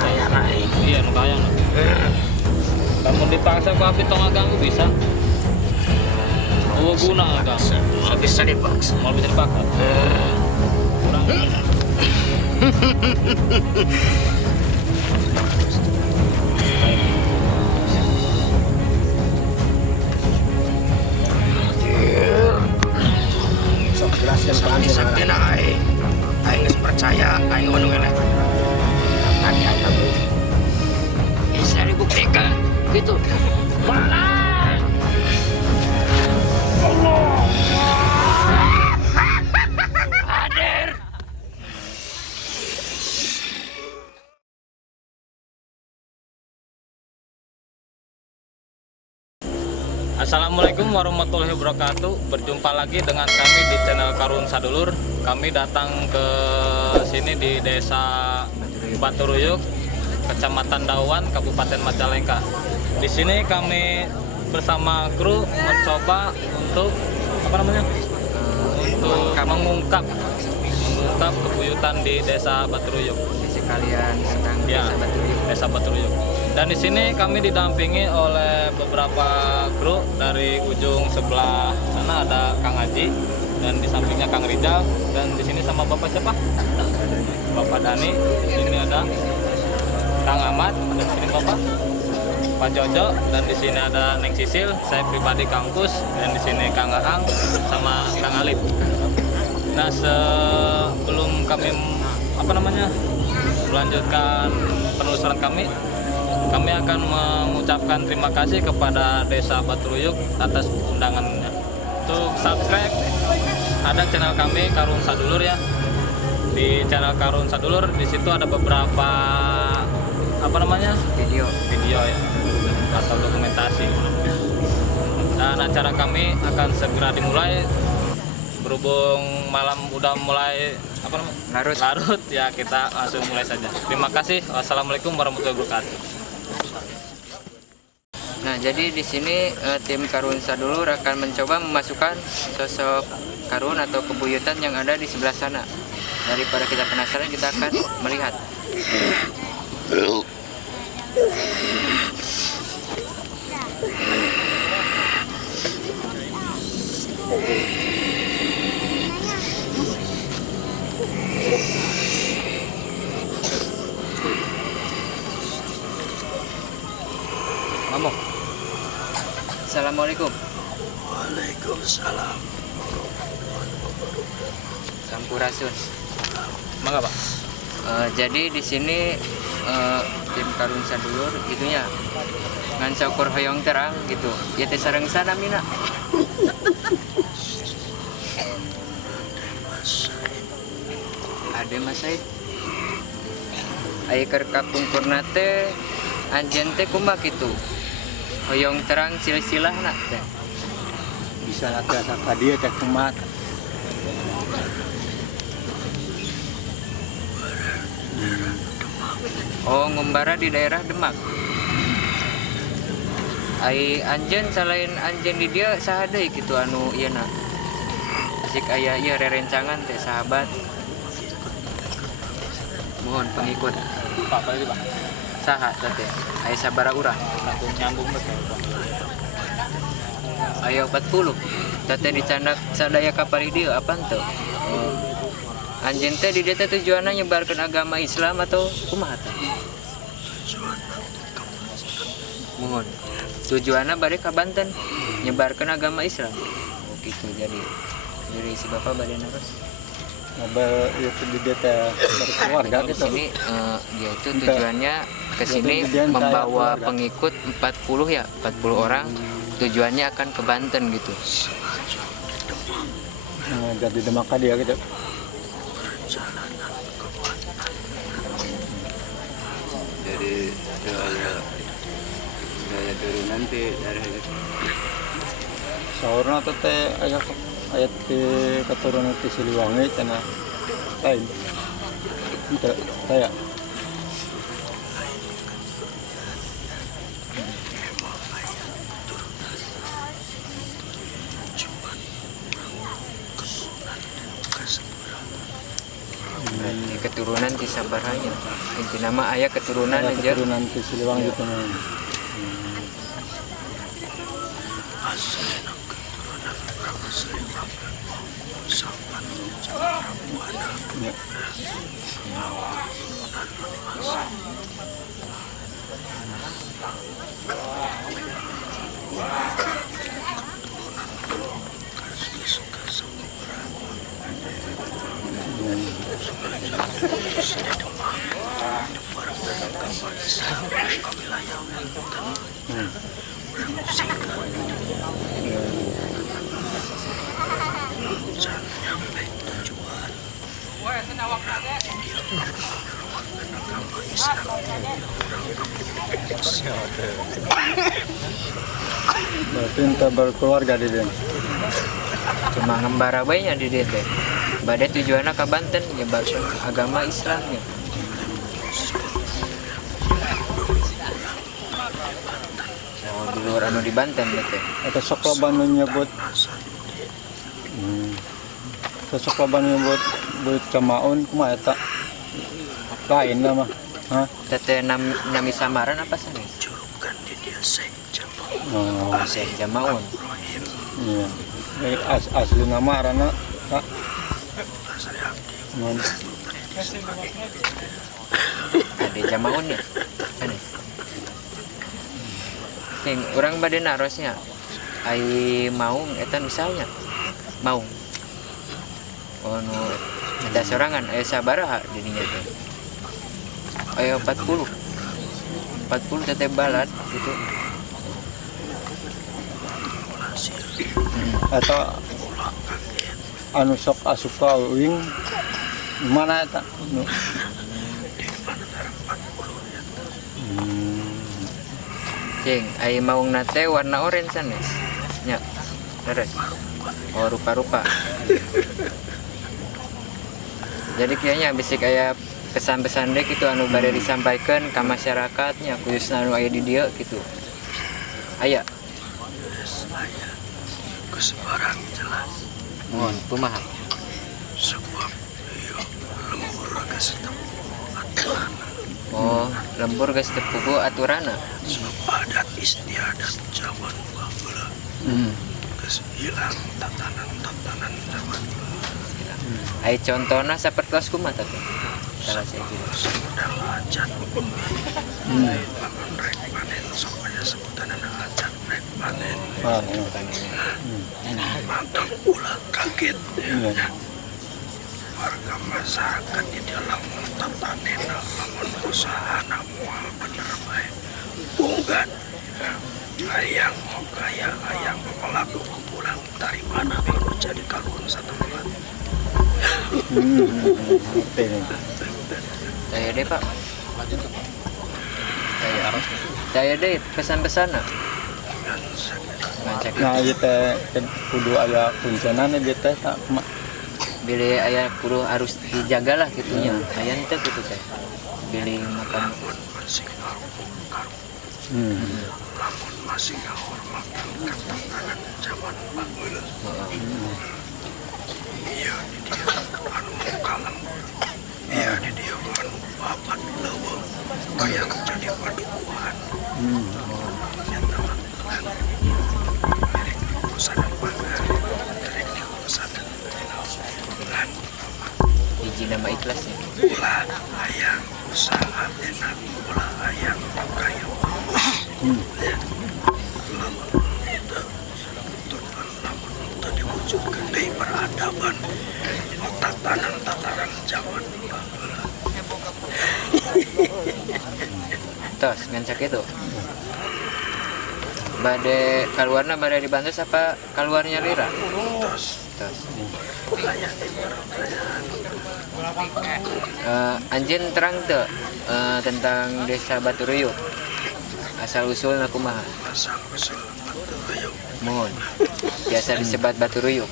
Kaya naik. Iya, nu kaya. Namun dipaksa ku api tong ganggu bisa. Oh, guna agak. Bisa dipaksa. Mau bisa dipaksa. Kurang. Sok jelaskan sakti na aing. Aing geus percaya aing anu eleh. Tadi aing bisa dibuktikan gitu. Malah. Allah. Hadir. Assalamualaikum warahmatullahi wabarakatuh. Berjumpa lagi dengan kami di channel Karun Sadulur. Kami datang ke sini di Desa Baturuyuk, Kecamatan Dawan, Kabupaten Majalengka. Di sini kami bersama kru mencoba untuk untuk mengungkap kebuyutan di Desa Baturuyuk. Kalian sedang Ya, Desa Baturuyuk. Dan di sini kami didampingi oleh beberapa kru. Dari ujung sebelah sana ada Kang Haji dan di sampingnya Kang Rizal, dan di sini sama Bapak siapa? Bapak Dani. Di sini ada Kang Ahmad, dan di sini Bapak Pak Jojo, dan di sini ada Neng Sisil, saya pribadi Kang Kus, dan di sini Kang Aang sama Kang Alip. Nah, sebelum kami melanjutkan penelusuran kami akan mengucapkan terima kasih kepada Desa Baturuyuk atas undangannya. Untuk subscribe ada channel kami Karun Sadulur ya. Di channel Karun Sadulur di situ ada beberapa video ya atau dokumentasi. Dan acara kami akan segera dimulai. Berhubung malam udah mulai larut ya, kita langsung mulai saja. Terima kasih. Wassalamualaikum warahmatullahi wabarakatuh. Nah, jadi di sini tim Karun Sadulur akan mencoba memasukkan sosok Karun atau kebuyutan yang ada di sebelah sana. Daripada kita penasaran, kita akan melihat. Ngomong. Assalamualaikum. Waalaikumsalam. Sampurasun. Mangga, Pak. Jadi di sini tim Karun Sadulur gitunya ngan syukur hoyong terang gitu. Ya teh sareng sana mina. Ade Mas Said. Aya keur kapungkurna teh anjeun teh kumaha kitu. Hoyong terang silsilahna teh. Bisa ada saka dia teh kumat. Oh, ngumbara di daerah Demak. Ai anjeun selain anjeun di dia saha deui kitu anu ieu na. Asik aya ieu rerencangan teh sahabat. Mohon pengikut. Pak, balik Pak. Saha teh? Aya sabaraha urang? Langsung nyambung ke Aya 40. Teh dicandak sadaya kapal di dieu apa teu? Anjeun teh di dieu teh tujuanna nyebarkeun agama Islam atau kumaha teh? Mohon. Tujuannya bade ka Banten nyebarkeun agama Islam. Oh gitu, jadi dari si Bapak bade naros. Mobil itu di dia teh berkeluarga Di gitu. sini dia itu tujuannya ke sini membawa pengikut 40 ya, 40 orang. Tujuannya akan ke Banten gitu. Jadi Demak dia gitu. Jadi daya turun nanti dari Saurna teh aya di keturunan ti Siliwangi cenah lain. Teu saya. keturunan di Sabaranya. Inti nama ayah keturunan Ada aja. keturunan di Siliwangi itu mah. Aslina keturunan Prabu Siliwangi. Sampan Buana. Ya. Berarti entah berkeluarga di dia. Cuma ngembara bae nya di dia teh. Bade tujuanna ka Banten ya agama Islamnya. Oh, di luar anu di Banten teh. Atau sok loba nu nyebut. Atau sok loba nu nyebut camaun kumaha eta? Lain lah mah. Hah? Tete nami samaran apa sanes? Julukan di dia Syekh Jamal. Oh, Syekh Jamaun. iya. Asli nama arana Kak. Non. Ada Jamaun ya. Sanes. Ting urang bade narosnya. Ai maung eta misalnya. Maung. Oh no. Eta sorangan aya sabaraha di dinya teh. Aya 40 teteh balat gitu. Atau anu sok asuka wing mana eta? Nu. Cing, ai maung nate warna orange sanes. Nya. Terus. Oh rupa-rupa. Jadi kayaknya bisik kayak pesan-pesan dek itu anu bade disampaikan ke masyarakatnya khususnya anu aya di dieu gitu. Aya. Kesebarang jelas. Mohon kumaha? Sebab iyo lembur geus tepuh aturan. Oh, lembur geus teu puguh aturana. Sebab adat istiadat zaman baheula geus hilang tatanan-tatanan zaman baheula. Ai contona sapertos kumaha teh? Salah saya gitu. Sebutan hajat lamun rek panen sok aya sebutan hajat rek panen. Ah, iya. Mantap ulah kaget Iya. ya. Warga masyarakat di dalam tatanen lamun usahana moal bener bae. Bunggan hayang kaya hayang pelaku pulang dari mana baru jadi kalun satempat. Ngerti nih. Saya deh, Pak. Saya deh pesan-pesanna. Ngacak Nah, ieu teh kudu aya kuncenan ieu teh tak kumaha. bilih aya kudu harus dijagalah gitunya. Aya teh gitu teh. Bilih makan Lamun masih ngahormat lamun masih ngahormatan ketatanan zaman baheula. Iya di dia anu kalem. Iya di dia anu babat leuweung hayang jadi padukuhan. Nyata mah merek di urusan pangan, merek di urusan lan hiji nama ikhlasnya. ulah hayang usaha enak, ulah hayang kaya bagus. Ya. Lamun teu diwujudkeun deui peradaban tatanan-tatanan zaman baheula. Tos ngancak itu. Bade keluarnya bade dibantu apa keluarnya Lira? Tos Tos. aya di peradaban Anjin terang tuh tentang desa Baturuyuk. Asal usulna kumaha? asal usul Baturuyuk. Mohon. Biasa disebut Baturuyuk.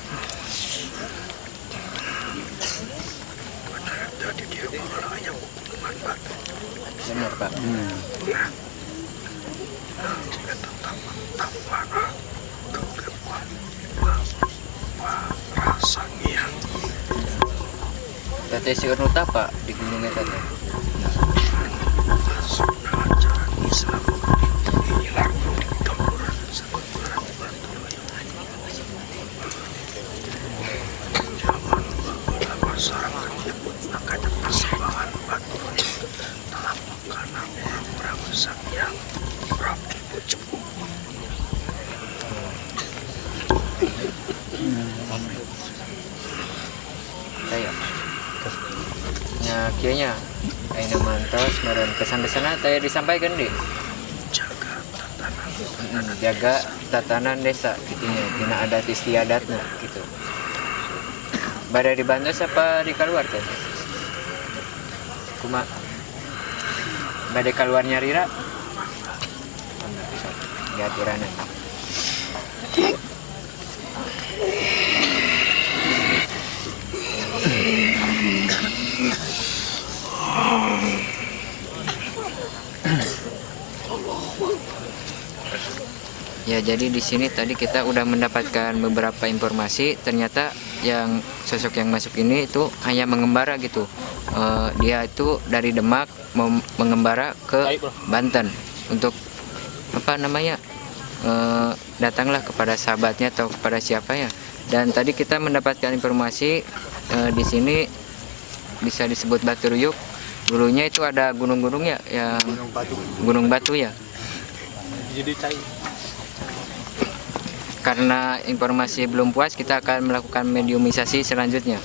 Bener jadi dia baheula aya pegunungan batu. Benar, Pak. Eta taman-tamana kegepan rasa ngiang. Tete seueur nu tapa di gunung eta teh. Masukna ajaran Islam hilangkan di gemburan sekumpulan batu loyong. Zaman baheula masyarakat nyebut makanya persembahan batu loyong telah mengkana orang-orang Sang-Hyang Prabu Jepun. Saya. Nya kieu nya ayeuna mantos meureun kesan-kesana teh disampaikan di Jaga tatanan jaga tatanan desa gitu nya dina adat istiadatna gitu. Bade dibantos apa dikaluarkeun? Kumaha? Bade keluar nyarira? Di aturanna. Ya, jadi di sini tadi kita udah mendapatkan beberapa informasi. Ternyata yang sosok yang masuk ini itu hanya mengembara gitu. Dia itu dari Demak mau mengembara ke Banten untuk apa namanya? Datanglah kepada sahabatnya atau kepada siapa ya. Dan tadi kita mendapatkan informasi di sini bisa disebut Batu Ruyuk. Dulunya itu ada gunung-gunungnya yang Gunung Batu ya. Jadi cair. Karena informasi belum puas, kita akan melakukan mediumisasi selanjutnya.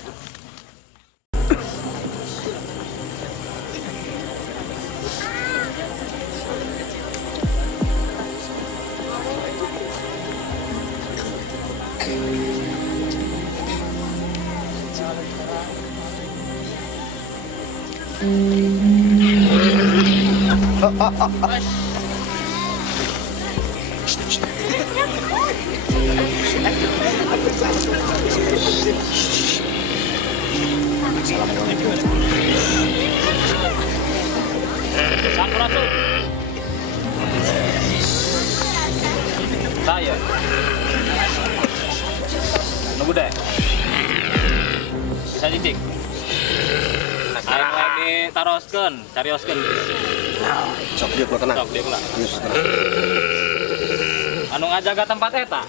Sampurasun. Saya. Nunggu deh. Bisa cicik. Ayo ditaroskeun, carioskeun. Sok dia kula tenang. Sok dia kula. Anu ngajaga tempat eta.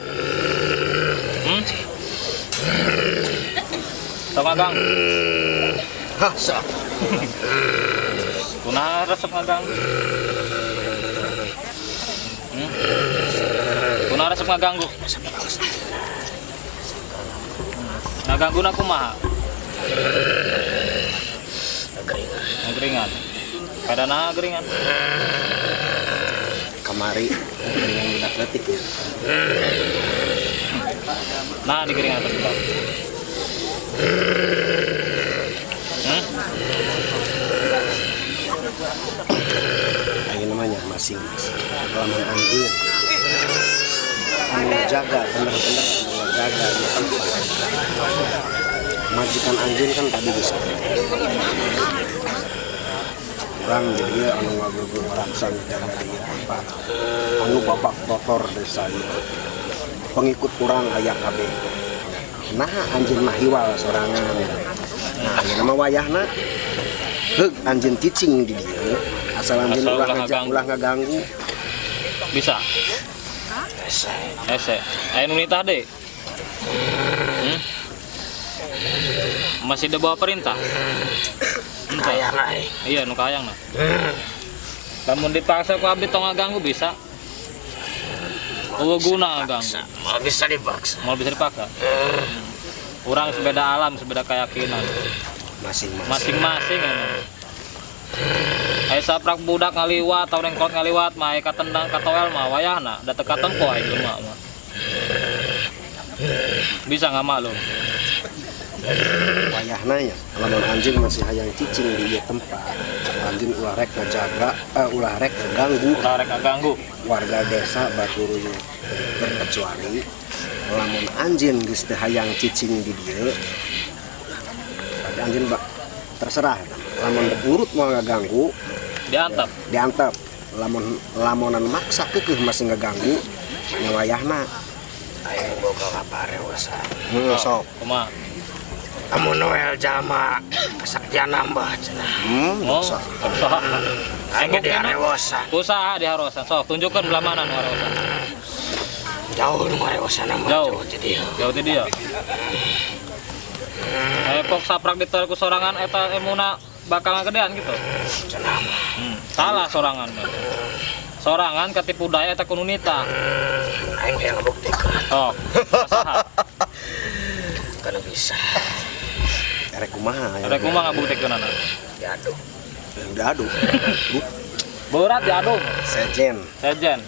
Sok ngagang. Hah, sok. Kunaha resep ngagang? Kunaha resep ngaganggu? Ngagangguna kumaha? Ngageringan. Kadana geringan. Kamari dengan budak letik ya. Nah, digeringan terus. Ini namanya masing-masing. Laman anjing. Anu jaga bener-bener anu jaga di tempat. Majikan anjing kan tadi bisa. Orang jadi dia anu ngagugur raksa jaga di tempat. Anu bapak kotor desa ieu. Pengikut kurang aya kabeh. Nah anjing mah hiwal sorangan. Nah, ieu nama wayahna heug anjing cicing di dieu. Asal anjing ulah ngaganggu. Bisa. Ese. Aya nu nitah deui. Masih ada bawa perintah. Kayang ai. Iya, nu kayangna. Lamun dipaksa ku abdi tong ngaganggu bisa. Eueuh guna ngaganggu. Mau bisa dipaksa. Mau bisa dipaksa. Urang sebeda alam, sebeda keyakinan. Masing-masing emang. Aya saprak budak ngaliwat atau nengkot ngaliwat mah aya katendang katoel mah wayahna da teu katempo aya jelema mah. Bisa ngamalum. Wayahna ya, lamun anjing masih hayang cicing di ieu tempat. Anjing ulah rek ngajaga, ulah rek ngaganggu Ulah rek ngaganggu. warga desa Batu Ruyuk. Terkecuali lamun anjing geus teu hayang cicing di dieu. Tapi anjing terserah. Lamun urut mau ngaganggu, diantep. Lamunan maksa keukeuh masih ngaganggu, nya wayahna aya boga kaparewasan. Sok. Kumaha? Amun Noel jalma kesaktian nambah cenah. Oh, usaha. Aing di arewosan. Usaha di harosan. Sok tunjukkan belah mana nu harosan. Jauh nu arewosan mah Jauh. di dieu. Jauh ti dia. Pok saprak diteul ku sorangan eta emuna bakal ngagedean gitu. Cenah mah. Salah sorangan. Sorangan katipu daya eta kununita. Aing yang ngebuktikan. Sok. Usaha. Kana bisa. Erek kumaha ya. Rek kumaha ngabuktikeun anak. Diaduk. Udah adu. Berat diaduk. Sejen Sejen.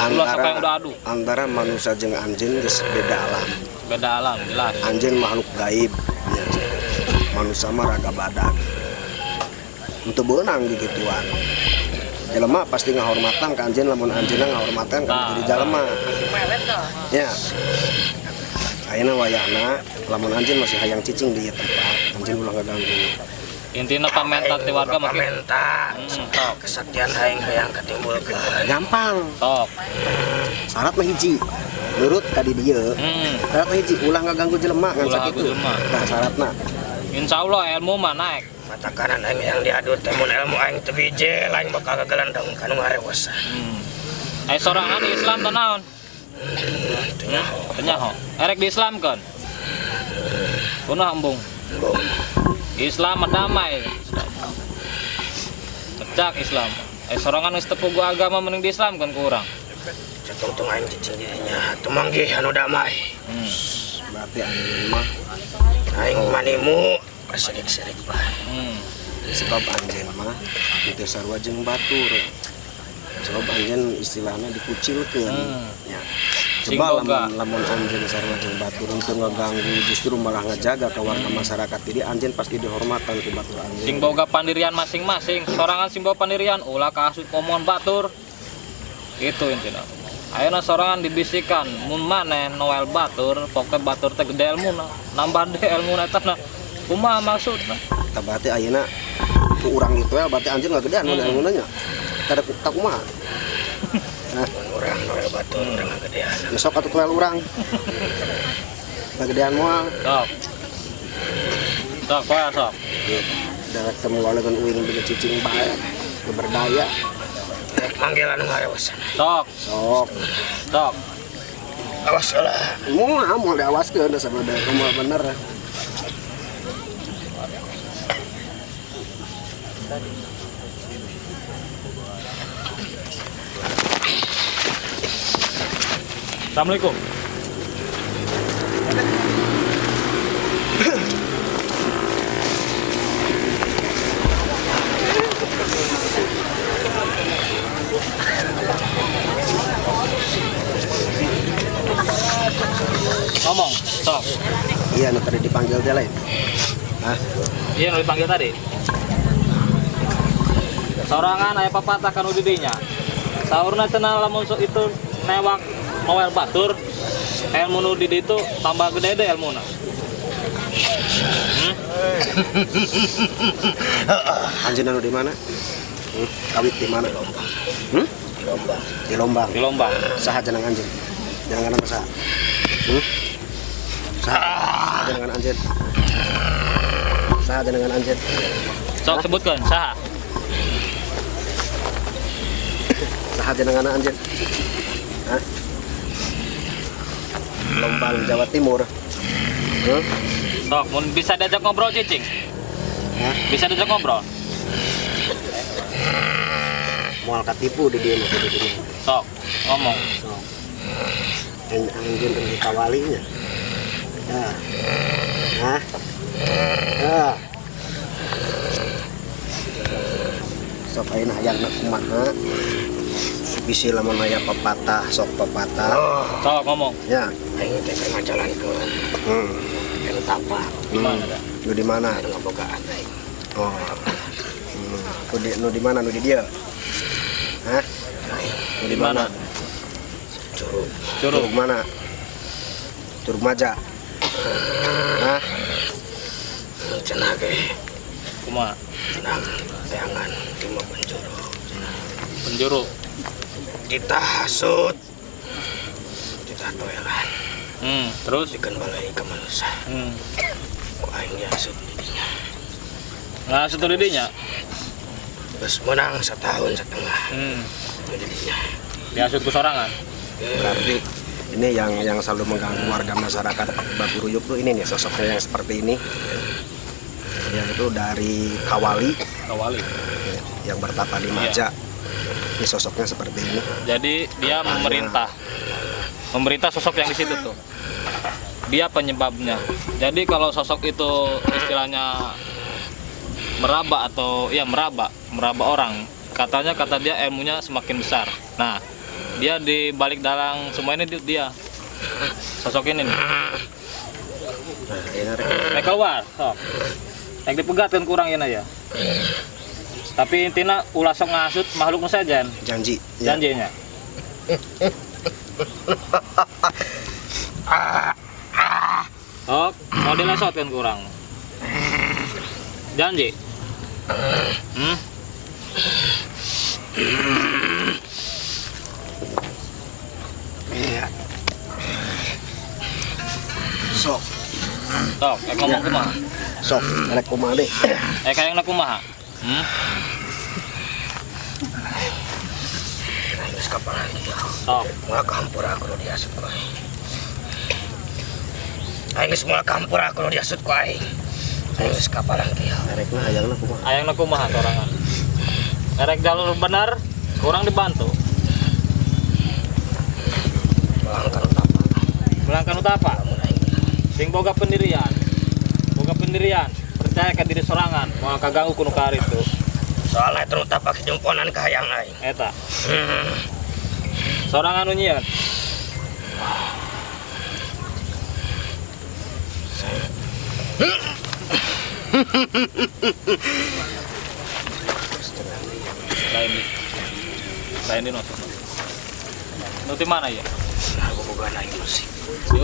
Ulah sok yang udah antara adu. antara manusia jeung anjeun geus beda alam. Beda alam jelas. Anjeun makhluk gaib. Ya. Manusia mah raga badak. Untuk beunang di gituan. Jelema pasti ngahormatan ka anjeun, lamun anjeunna ngahormatan ka jadi jelema. Ya. Ayeuna wayahna lamun anjeun masih hayang cicing di ieu tempat, anjeun ulah ngaganggu. Intina pamenta ti warga mah kitu. Pamenta. Sok. Kesaktian aing hayang katimbulkeun. Gampang. Sok. Syarat mah hiji. Nurut ka di dieu. Syarat mah hiji, ulah ngaganggu jelema ngan Ulah sakitu. ngaganggu jelema. Nah, syaratna. Insyaallah ilmu mah naik. Mata kanan aing yang diadut teh mun ilmu aing teu bijil aing bakal gagelandang kanu ngarewosan. Ai sorangan di Islam teh naon? Tanya ho. Erek di Islam kan? Kunaha embung? Islam mah damai. Cecak Islam. Sorangan geus teu pugu agama mending di Islam kan ku urang. Satungtung aing cicing dirinya teu manggih anu damai. Berarti anjeun mah Aing manimu kasirik-sirik bae. sebab anjeun mah itu sarua jeung batur. Sebab anjeun istilahna dikucilkeun. Ya. Sing Coba boga. lamun anjeun sarua jeung batur untuk ngeganggu justru malah ngejaga ke warga masyarakat. Jadi anjeun pasti dihormatan ku batur anjeun. Sing boga pandirian masing-masing. Sorangan sing boga pandirian ulah kaasut komon batur. Itu intina. Ayeuna sorangan dibisikan mun maneh Noel batur, pokoke batur teh gede elmuna. Nambah deh elmuna eta na. Kumaha maksudna? Tah berarti ayeuna ku urang itu ya berarti anjeun ngagedean mun ilmuna nya. Kada kumaha. Mun urang Noel batur urang ngagedean. Besok atuh kuel urang. Ngagedean moal. Sok. Sok poe sok. Darat temu walaupun uing dengan cicing bae. Berdaya. Manggil anu ngarewosan. Sok. Sok. Sok. Awas lah. Mau diawaskeun da sabada kamu bener. Assalamualaikum. Ngomong, sok. Iya, nu tadi dipanggil dia lain. Hah? Iya, nu dipanggil tadi. Sorangan aya papatah kanu di dinya. Saurna cenah lamun itu newak Noel batur, ilmu nu di ditu tambah gede deh ilmuna. Anjeun anu di mana? Kawit di mana? Di Lombang. Di Lombang. Saha jeneng anjeun? Jenengan apa saha? Saha jenengan anjeun? Saha jenengan anjeun? Sok sebutkeun saha? Saha jenengan anjeun? Hah? Lombang Jawa Timur. Sok mun bisa diajak ngobrol cicing. Hah? Bisa diajak ngobrol. Moal katipu di dieu mah di dieu. Sok ngomong. Anjeun anu kawalinya. Hah? Hah? Hah? Sok ayeuna hayangna kumaha? Bisi lamun aya pepatah, sok pepatah. Sok ngomong. Ya. Aing teh keur ngajalankeun anu tapak. Gimana dah? Nu di mana? Anu ngabogaan aing. Oh. Nu di mana? Nu di dieu. Hah? Nu di mana? Curug. Curug mana? Curug Maja. Hah? Cenah ge Kumaha? tenang teangan lima penjuru. Penjuru. Kita hasut. Kita toelan. Terus Dikeun balai ka manusia. aing diasut didinya. Nah, satu didinya. Terus menang 1,5 tahun didinya. Diasut ku sorangan. Berarti ini yang selalu mengganggu warga masyarakat Bakuruyuk tuh ini nih sosoknya yang seperti ini. Yang itu dari Kawali yang bertapa di Maja. Ini sosoknya seperti ini. Jadi dia memerintah sosok yang di situ tuh. Dia penyebabnya. Jadi kalau sosok itu istilahnya meraba orang, kata dia ilmunya semakin besar. Nah, dia di balik dalang semua ini dia sosok ini nih. Nah, ini Naik keluar, sok. Naik dipegatkan kurang ini ya. Tapi intinya ulah sok ngasut makhluk saja. janji. Ya. Janjinya. Sok, mau dilesotkan kurang. Janji. Iya. Sok, Ngomong kumaha. sok, rek kumaha deh. Kayaknya kumaha. Aing geus kapalan kieu. Sok. Moal kahampur aku nu diasut ku aing. Aing geus moal kahampur aku nu diasut ku aing. Aing geus kapalan kieu. Rekna hayangna kumaha? Ayangna kumaha sorangan. Erek jalur benar, kurang dibantu. Melangkan utapa. Sing boga pendirian. Percaya ke diri sorangan, mau kaganggu kuno kari itu. Soalnya itu nu tapak jumponan ka hayang aing. Eta. Sorangan nu nyieun. Lain di noto. Nuti mana ya? Aku boga naik musik.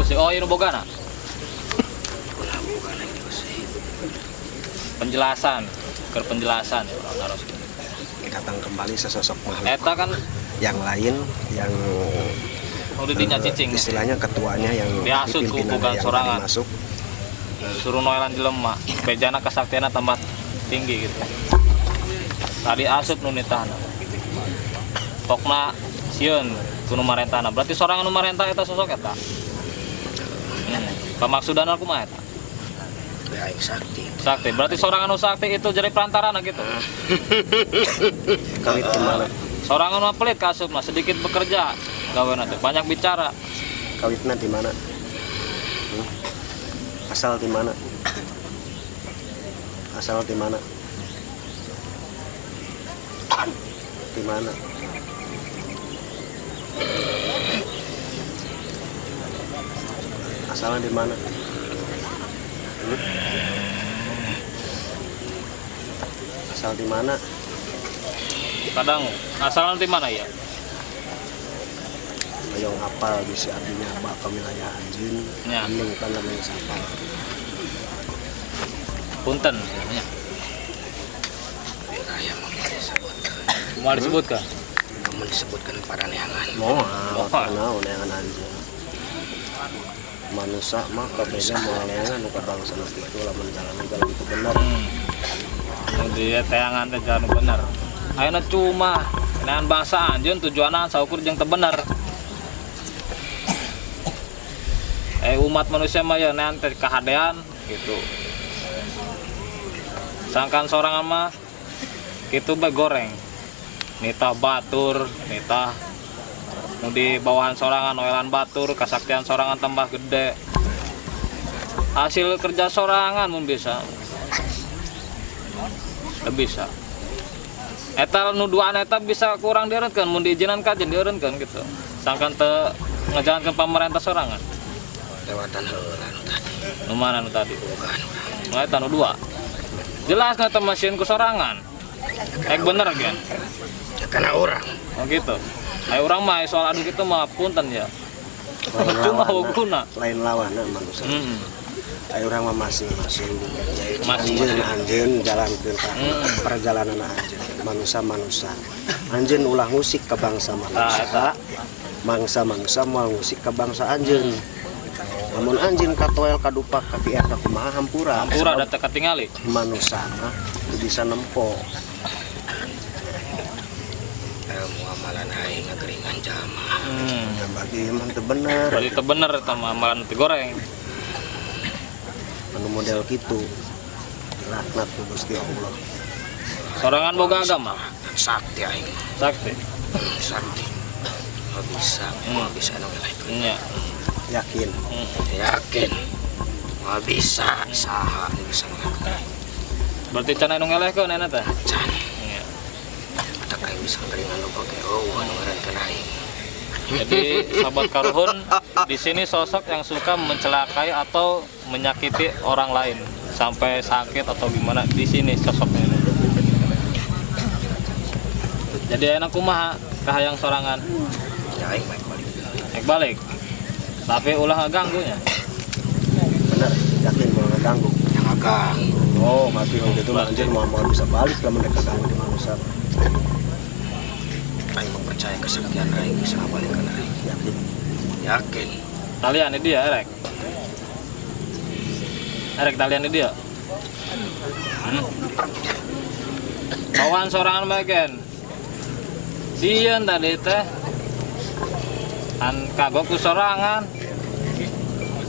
Si oh ini bogana. Aku boga naik musik. Penjelasan ya orang harus. Datang kembali sesosok makhluk Eta kan yang lain yang udah dinya cicing. istilahnya ketuanya yang Diasut ku pimpinannya bukan yang sorangan. tadi masuk. Suruh noilan jelema, bejana kesaktianna tambah tinggi gitu. Tadi asup nu nitahna. Pokna sieun kuno marentana. Berarti sorangan nu marentah eta sosok eta. Pamaksudana kumaha eta? Ya aing sakti. Sakti. Berarti sorangan nu sakti itu jadi perantarana gitu. Kawit kemana? Sorangan mah pelit kasupna, sedikit bekerja. Gaweuna teh banyak bicara. Kawitna di mana? Asal di mana? Asal di mana? Di mana? Asalnya di mana? Asal di mana? Kadang asal nanti mana ya? Yang hafal bisa artinya apa ke wilayah anjing. Ya. Mending kan namanya siapa? Punten. Ya. Wilayah Mau disebutkan? mau disebutkan para neangan. Mau kenal neangan anjing. Manusia mah kabeh moal neangan nu bangsa itu lamun jalan itu benar. Dia tayangan teh jalan bener. Ayeuna cuma neangan bangsa anjeun tujuanna saukur jeung teu bener. Umat manusia mah ya nean teh kahadean gitu. Sangkan sorangan mah kitu bae goreng. Nita batur, nita nu di bawahan sorangan oelan batur, kasaktian sorangan tambah gede. Hasil kerja sorangan mun bisa. Teu bisa. Eta nuduhan eta bisa kurang dieureutkeun mun diizinan kajen dieureutkeun gitu. Sangkan teu ngajalankeun pamarentah sorangan. Lewatan heula nu tadi. Nu mana nu tadi? Bukan. Nu eta nu dua. Jelas eta mesin ku sorangan. Bener kan? Ya karena orang. Oh gitu. Urang mah soal adu gitu mah punten ya. Cuma huguna. Lain lawanan manusia. Ayo orang mah masing-masing. Anjeun jalankeun perjalanan anjeun. Manusia. Anjeun ulah musik ke bangsa manusia. Bangsa manusia moal musik ke bangsa anjeun. Lamun anjing katoel kadupak kaki eta kumaha hampura. Hampura da teu katingali. Manusana teu bisa nempo. Muamalan aing ngageringan jama. Ya bagi emang teu bener. Berarti teu bener eta mah amalan teu goreng. Anu model kitu. Dilaknat ku Gusti Allah. Sorangan boga agama. Sakti aing. Sakti. Sakti. Nggak bisa nong eleh. Nya. Yakin. Yakin. Nggak bisa saha nu bisa nong eleh. Berarti can anu ngelehkeun eta teh. Can. Nya. Tak aing bisa ngageringan lu pake anu ngarankeun aing. Jadi sahabat karuhun di sini sosok yang suka mencelakai atau menyakiti orang lain sampai sakit atau gimana di sini sosoknya. Jadi enak kumaha kahayang sorangan. Ya aing baik balik. Naik balik. Tapi ulah ngaganggunya. Bener, yakin mau ngeganggu. Yang agak. Oh, mati kalau gitu mah anjir mau bisa balik lah mereka ganggu di manusia. Aing mempercaya kesaktian aing bisa ngabalikeun aing. Yakin. Yakin. Talian di dia erek. Erek talian di dia. Kawan sorangan bagian. Sieun tadi teh. An kagok ku sorangan.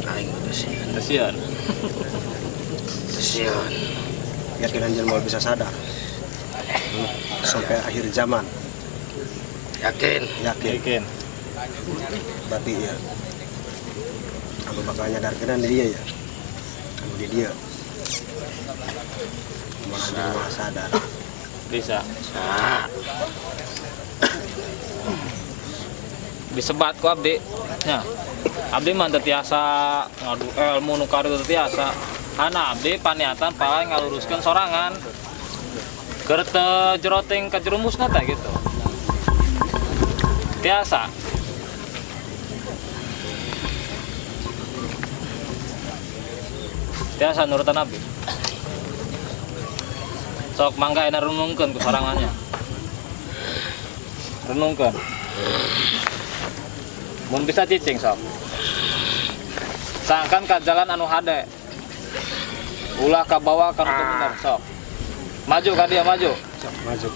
Aing udah sieun. Sieun. Sieun. Yakin anjir mau bisa sadar. Sampai akhir zaman. Yakin. Yakin. Yakin. Berarti ya. Aku bakal nyadarkan dia ya. Anu di dia. Mau anjir mau sadar. Bisa. Nah, Disebat ku abdi. Nya. Abdi mah teu tiasa ngadu ilmu nu kari teu tiasa. Hana abdi paniatan paling ngaluruskeun sorangan. Keur teu jeroting ka jerumusna teh gitu. Tiasa. Tiasa nurutan abdi. Sok mangga enak renungkeun ku sorangannya. Renungkeun. Mun bisa cicing sok. Sangkan ka jalan anu hade. Ulah ka bawah kana teu bener sok. Maju ka dia maju. Maju.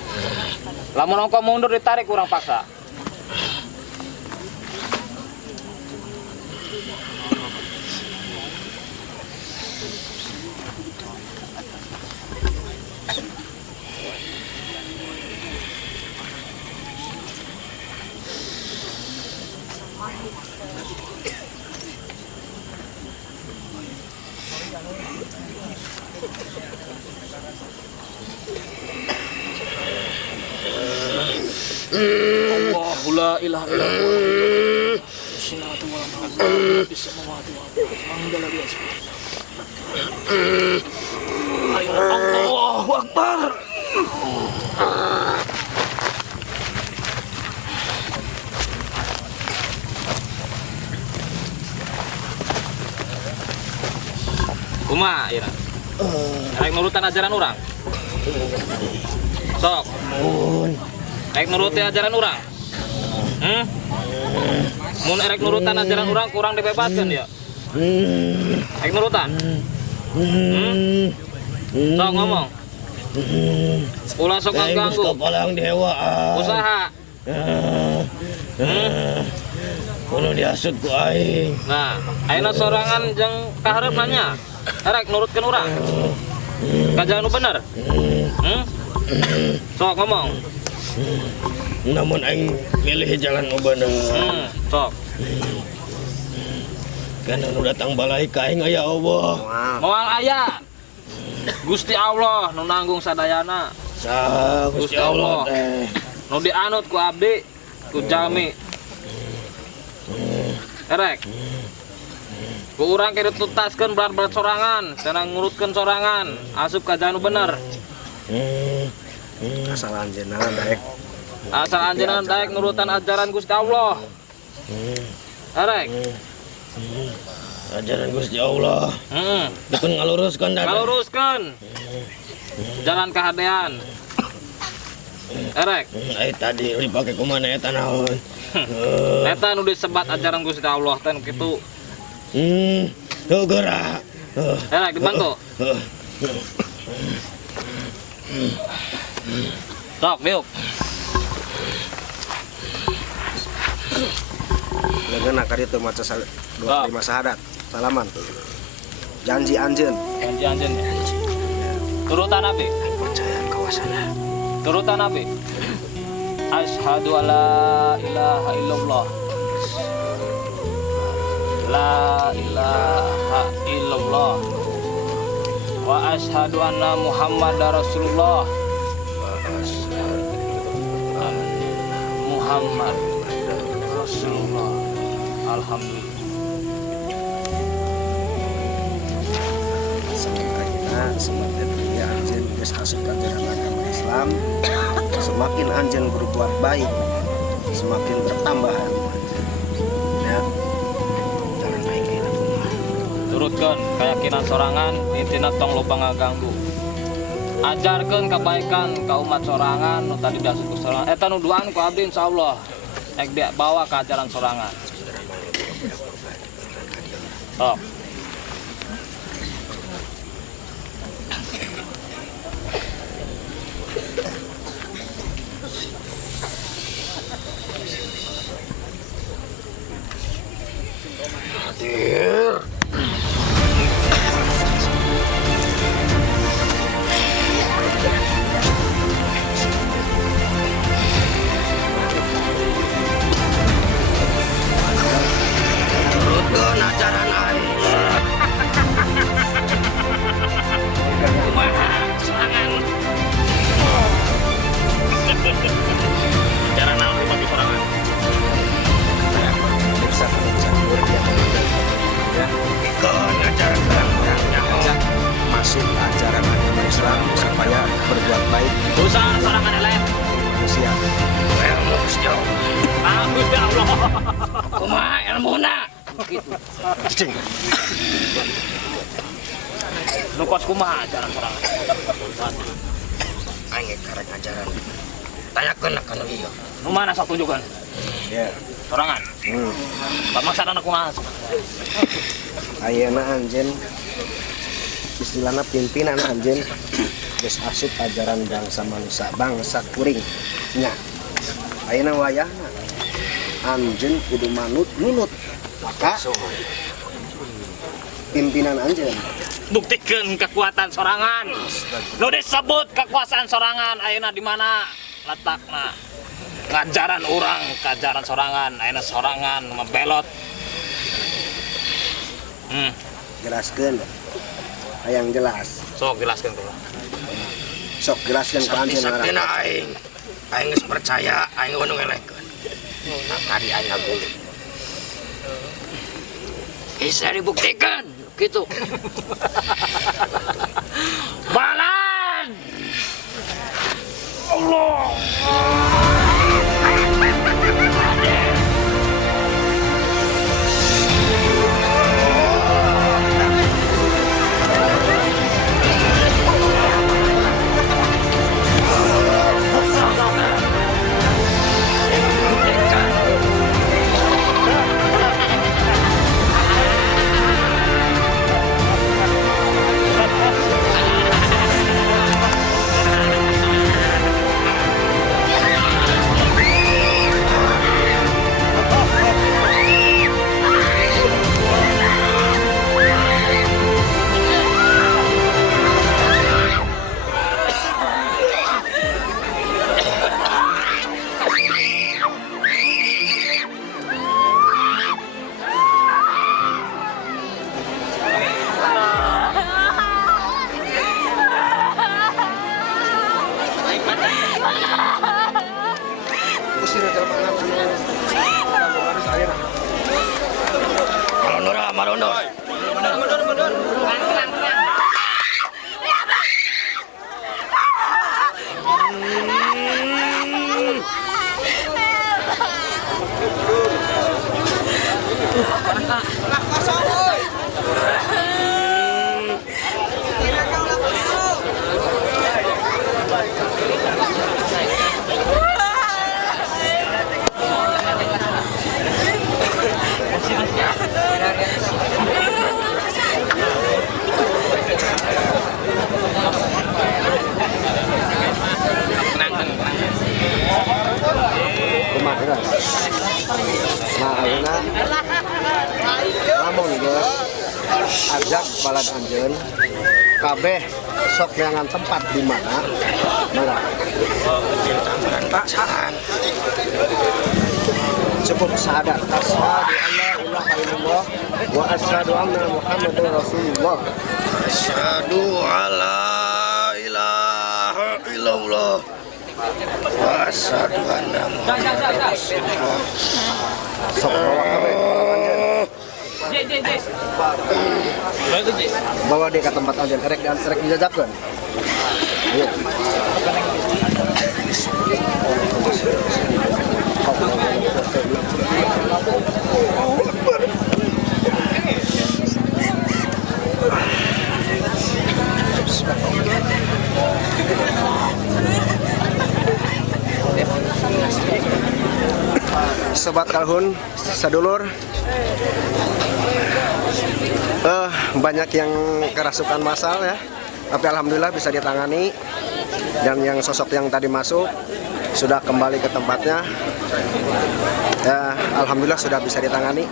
Lamun ongko mundur ditarik kurang paksa. Allahu la ilaha illallah. Bismillahirrahmanirrahim. Allahu akbar. Kumaha ira? Rek nurutan ajaran urang. Sok. Rek nuruti ajaran urang. Mun erek nurutan ajaran urang kurang dibebaskeun ya. Rek nurutan. Sok ngomong. Ulah sok ngaganggu. Kapalang dewa. Usaha. Kuno diasut ku aing. Nah, ayeuna sorangan jeung kaharep nanya. Erek nurutkeun urang. Kajalan nu bener. Sok ngomong. Namun aing pilih jalan nu bener. Sok. Kana nu datang balai ka aing aya Allah. Moal aya. Gusti Allah nu nanggung sadayana. Sa Gusti Allah teh. Nu dianut ku abdi, ku jami. Erek. Ku urang kira tutaskeun berat-berat sorangan, cenah ngurutkeun sorangan, asup ka jalan nu bener. Asal anjeunna daek. Asal anjeunna daek nurutan ajaran Gusti Allah. Erek. Ajaran Gusti Allah. Dipun ngaluruskeun da. Ngaluruskeun. Jalan kahadean. Erek. Ai tadi dipake kumaha eta naon? Eta nu disebat ajaran Gusti Allah teh nu kitu. gerak. Ya, dibantu. Sok, biuk. Dengan akar itu maca Ah. 25 syahadat. Salaman. Janji anjeun. Janji-janji ya. Turutan apa? Percayaan kawasana. Turutan apa? Asyhadu alla ilaha illallah. La ilaha illallah. Wa asyhadu anna Muhammadar Rasulullah. Muhammad Rasulullah. Alhamdulillah. Semakin dia anjen geus asup ka jalan agama Islam, semakin anjen berbuat baik, semakin bertambah ilmu anjen. Ya, jalan baik ini kumaha. Turutkeun keyakinan sorangan intina tong loba ngaganggu. Ajarkeun kebaikan ka umat sorangan nu tadi diasup ku sorangan. Eta nu duaan ku abdi insyaallah. Ek dia bawa ke ajaran sorangan. Sok. Turutkeun ajaran aing. Ajaran naon bagi sorangan? Bisa dia ya. Ikut ajaran orang-orangnya masuk ajaran agama Islam supaya berbuat baik Usaha sorangan eleh. manusia. Ilmu sejauh. Amin ya Allah. Kumaha ilmuna? Cing. Nu kos kumaha ajaran sorangan? Aing karek ajaran. Tanyakeun ka nu ieu. Nu mana sok tunjukkeun? Ya. Sorangan. Pamaksana kumaha? Ayeuna anjeun istilahna pimpinan anjeun geus asup ajaran bangsa kuring nya. Ayeuna wayahna anjeun kudu nunut ka pimpinan anjeun. Buktikeun kekuatan sorangan. Nu disebut kekuasaan sorangan ayeuna di mana letakna? Ngajaran orang, kajaran sorangan, ayeuna sorangan membelot. Jelaskeun hayang jelas. Sok jelaskeun dulu. Sok jelaskeun ka anjeun Saktina aing. Aing geus percaya aing nu ngelehkeun. Nah, tadi aing ngagulu. Bisa dibuktikan gitu. Balan! Allah! bos anjeun. Kabeh sok neangan tempat di mana. Mangga. Pak saan. Cukup syahadat. Asyhadu an la ilaha illallah wa asyhadu anna Muhammadar Rasulullah. Asyhadu alla ilaha illallah wa asyhadu anna Muhammadar Rasulullah. Sok bawa kabeh kepala anjeun. Bawa dia ke tempat anjeun. Erek dijajabkeun. Iya. Sobat Kalhun, sadulur, banyak yang kerasukan massal ya, tapi alhamdulillah bisa ditangani. Dan yang sosok yang tadi masuk sudah kembali ke tempatnya, ya, alhamdulillah sudah bisa ditangani.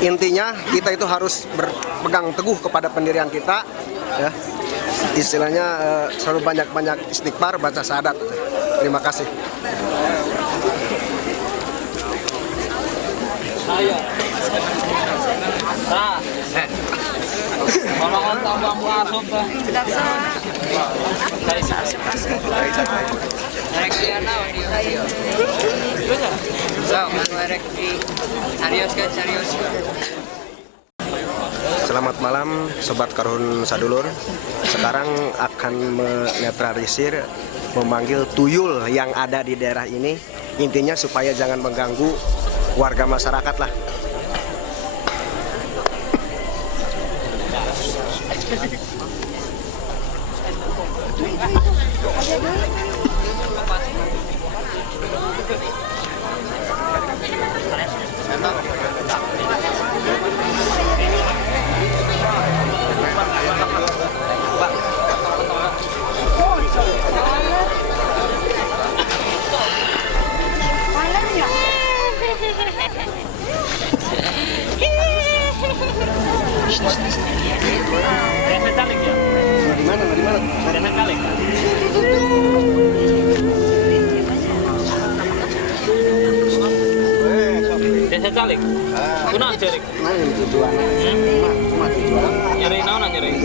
Intinya kita itu harus berpegang teguh kepada pendirian kita, ya. Istilahnya selalu banyak-banyak istighfar, baca syahadat. Terima kasih. Ayo. Nah. Kalau tambah masuk dah. Selamat malam Sobat Karhun Sadulur. Sekarang akan menetralisir, memanggil tuyul yang ada di daerah ini. Intinya supaya jangan mengganggu warga masyarakat lah. Desa Calik. Kunaon cerik? Nyeri naon nyeri?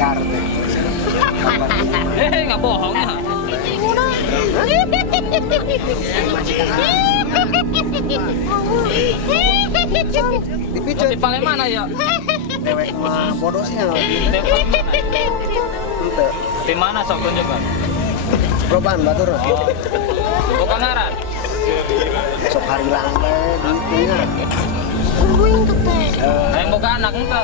Nggak bohong ya. Di paling mana ya? Dewek mah bodoh sih ya. Di mana sok tunjukkan? Roban batur. Oh. Bukan ngaran. Sok hari lang teh duitnya. Yang boga anak ente.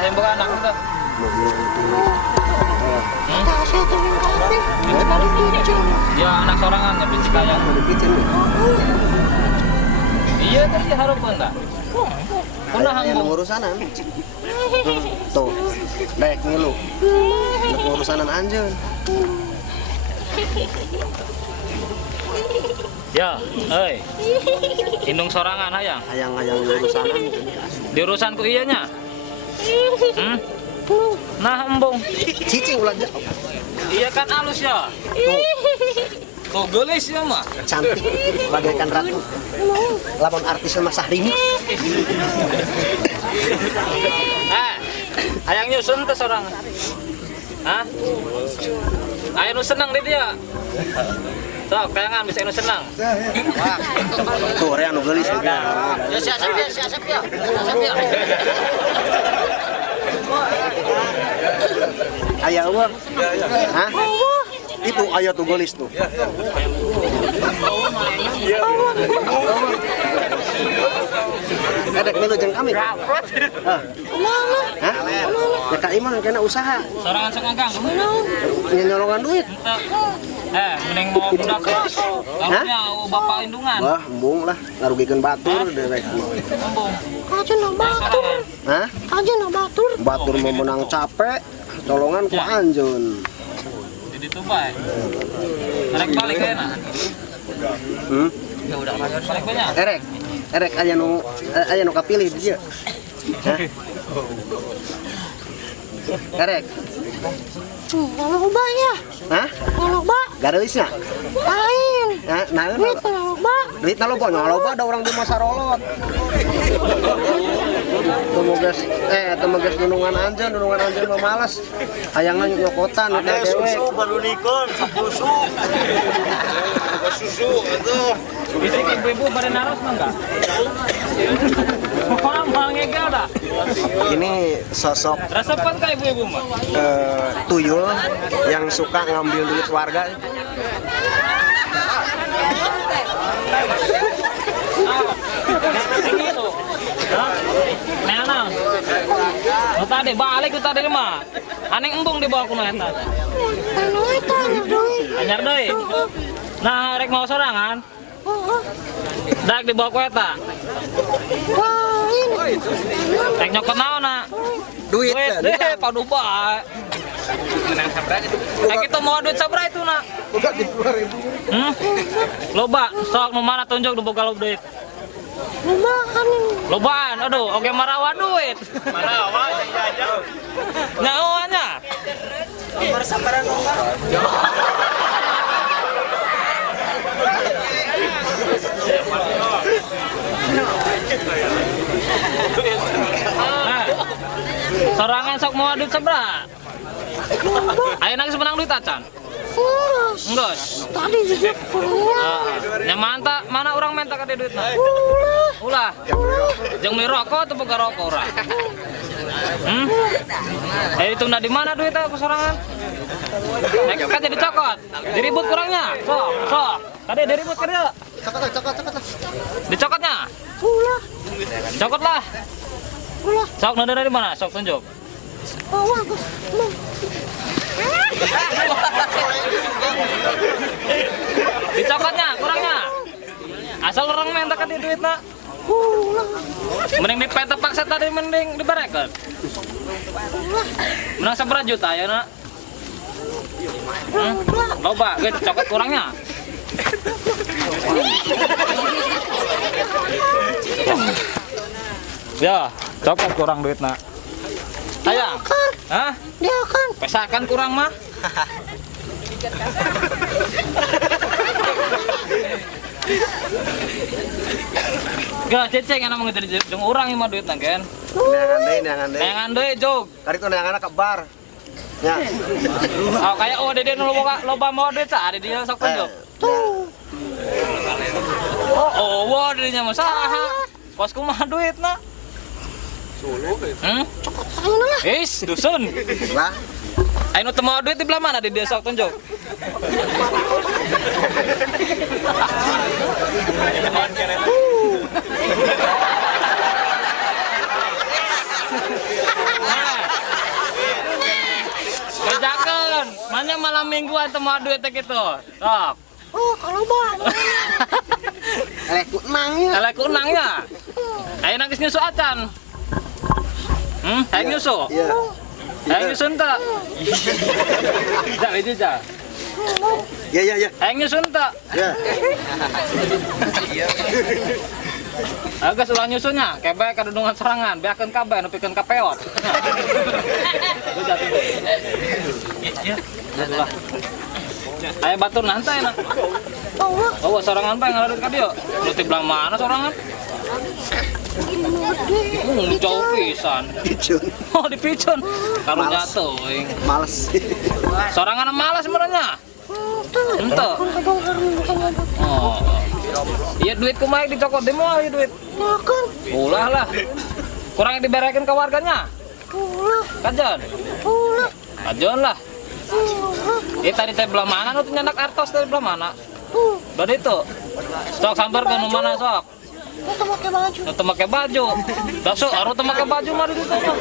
Yang boga anak ente. Ya anak sorangan ya benci kaya. Iya tadi harapan dah. Pernah hambung urusanan. Tuh, daek ngilu. Urusanan anjeun. Ya, indung sorangan hayang. Hayang-hayang urusanan. Di urusanku iya nya. Nah embung. Cicing ulah jauh. Iya kan halus ya. Tuh gelis ya mah. Cantik bagaikan ratu. Lamun artis mah Syahrini. Hayang nyusun teh sorangan. Hah? Ayo nu senang di dia. Sok, kayangan bisa nu senang. Tuh rea nu geulis juga. Ya siasap ya. Siasap ya. Aya eueuh. Hah? Itu aya tuh geulis tuh. Edek milu jeung kami. Hah? Ya ka iman kena usaha. Sorangan sok ngagang. Nyolongan duit. Mending mau budak ya. Kamunya bapak indungan. Wah, embung lah, ngarugikeun batur dewek. Embung. Aja batur. Hah? Aja batur. Batur mau menang capek, colongan ku anjeun. Jadi tuh baik. Tarik balik enak. Hmm? Ya udah balik banyak. Erek. Erek aya nu kapilih di dieu. Hah? Erek. Loba ya. Hah? Loba. Gareusna. Lain. Nah, Duit loba. duitna loba, nya loba ada orang di masa rolot. Temoges nunungan anjeun mah males. Hayangna nyokotan ada dewe. baru nikon, susu. Susu atuh. Bisik ibu-ibu pada naros mah enggak? Orang mau ngegel dah. Ini sosok Resepan kah ibu-ibu mah? tuyul yang suka ngambil duit warga. Gitu. Hah? Neana. Nu tadi balik ku tadi mah. Aneh embung dibawa ku eta. Anu eta duit. Anyar deui. Nah, rek mau sorangan. Dak dibawa ku eta. Lain. Rek nyokot naonna. Duit. Deh, padu bae. Kita mau duit sabra itu nak. Loba, sok nu mana tunjuk nu boga duit. Loba kan. Lobaan, aduh, oke marawa duit. Marawa jajan. Nyawanya. Nomor sabaran nomor. Nah, sorangan sok mau duit sabra. Ayo nangis menang duit acan. Enggak. Tadi juga kurangnya. Nya mana orang minta ka duitna? Ulah. Jeung mi rokok teu boga rokok urang. Ditunda di mana duitnya ku sorangan? Kan jadi cokot. Diribut kurangnya. Sok. Tadi diribut ka dia. Cokot. Dicokotnya. Ulah. Cokot lah. Ulah. Sok nada dari mana? Sok tunjuk. Bawa ke. Dicokotnya kurangnya. Asal orang minta ka duitna. Ulah. Mending dipeta paksa tadi mending dibarekeun. Menang sabaraha juta ya nak? Loba, ge cokot kurangnya. Ya, cokot kurang duitna. Sayang. Hah? Dia kan. Pesakan kurang mah. Gak ceceng enak mau ngejar jeung urang mah duitna kan. Neangan deui. Neangan deui jog. Kari tuh neanganna ke bar. Nya. Oh kayak dede nu loba mau duit sa di dia sok tunjuk. Oh, dirinya mah saha? Pas kumaha duitna? Sayang lah. Dusun. Lah, Ayo teu mau duit di belah mana di dia sok tunjuk. Kerjakan, mana malam mingguan teu mau duit teh kitu. Sok. Oh, kalau bang. ku nangnya. Kalau kunangnya. Ayo nangis nyusu acan. Ayo nyusu. Iya. Ayo nyusu ente. Jangan itu jah. Iya. Ayo nyusu ente. Ya. Agak ulah nyusunya, kebe kadudungan serangan, beakeun kabeh nepikeun ka peot. Ayo batur nanti enak. Oh, sorangan pa ngaladut ka dieu. Lu ti belah mana sorangan? Jauh pisan. Dicun. Oh, dipicun. Karunya teuing. Males. Sorangan malas sebenarnya. Ente. Oh. Iya duit kumaha dicokot di moal ieu duit. Makan. Ulah lah. Kurang diberekeun ke warganya. Ulah. Kajon. Ulah. Kajon lah. Ulah. Tadi teh belah mana nu nyandak artos teh belah mana? Dari itu. Sok sambar ke nu mana sok? Kita pakai baju. Nu teu make baju. Dasuk aru teu make baju mah di ditu mah.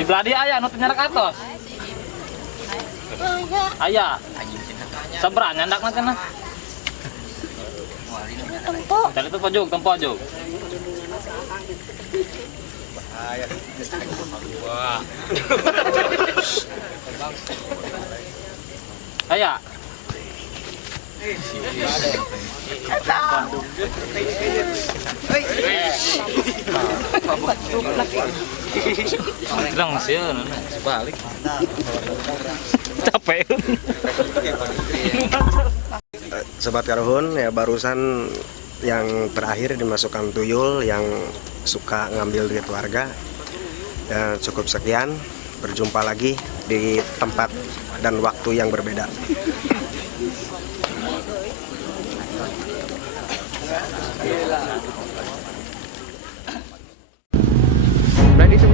Di belah dia aya nu teu nyandak artos. Aya. Sabra nyandak na cenah. Tempo. Tadi itu pojok, tempo pojok. Wah. Ayah. Bilang sih ya, balik. Capek. Sobat Karuhun, ya barusan yang terakhir dimasukkan tuyul yang suka ngambil duit warga. Ya, cukup sekian, berjumpa lagi di tempat dan waktu yang berbeda. Mulai itu